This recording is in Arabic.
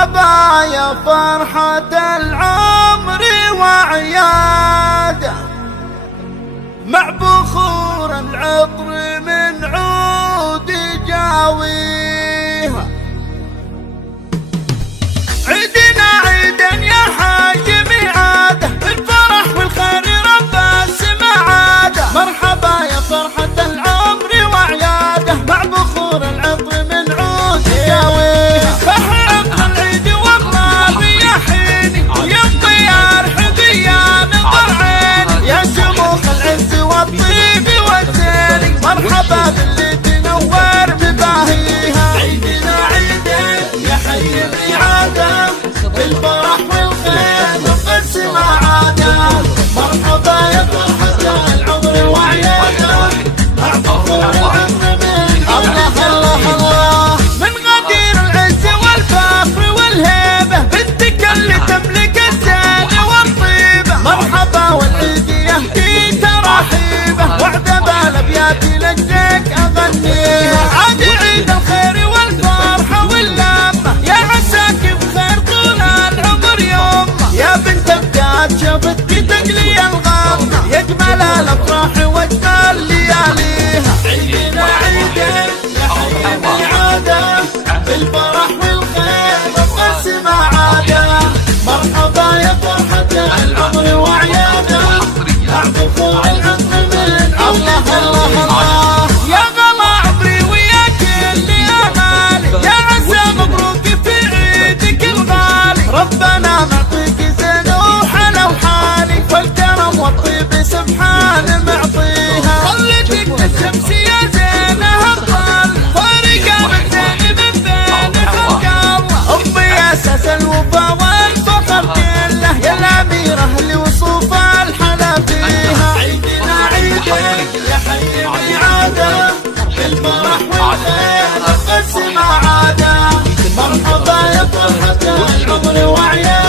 مرحبا يا فرحة العمر وعياده، مع بخور العطر من عود جاويها. عيدنا عيدا يا حاج ميعاده، بالفرح والخير رب السماعاده. مرحبا يا فرحة العمر وعياده، مع بخور العطر من عود جاويها. فحب العيد والله بيحيني، ويا الطيار حذية من ضرعيني، يا شموخ العز والطيب والزيني. مرحبا باللي تنور بباهيها. عيدنا عيدين يا حي ميعاده، بالفرح والخير والقسم عاده. مرحبا يا فرحة العمر وعياده، مع بخور العمر من الله الله الله. من غدير العز والفخر والهيبة، بنتك اللي تملك الزين والطيبة. مرحبا والعيد يهدي تراحيبه، وعد بالابيات لجيك اغنيها. عاد عيد الخير والفرحة واللمة، يا عساك بخير طول العمر يومه. يا بنت بدات شفتك تقلي الغمة، يجمل الافراح واجمل لياليها. عيدنا عيدين يا حي ميعاده، بالفرح والخير والقسم عاده. مرحبا يا فرحة العمر وعياده، مع بخور العمر من الله الله الله. يا غلا عمري ويا كل امالي، يا عسى مبروك في عيدك الغالي. ربنا معطيك زين وحلا وحالي، والكرم والطيب سبحان معطيها. خلتك الشمس يا زينها الظل، فرقة من زين من بين خلق الله. امي اساس الوفا والفخر كله، يا الاميرة اللي وصوف الحلا فيها. عيدنا عيدين يا حي ميعاده، بالفرح والخير والقسم عاده. مرحبا يا فرحة العمر وعياده،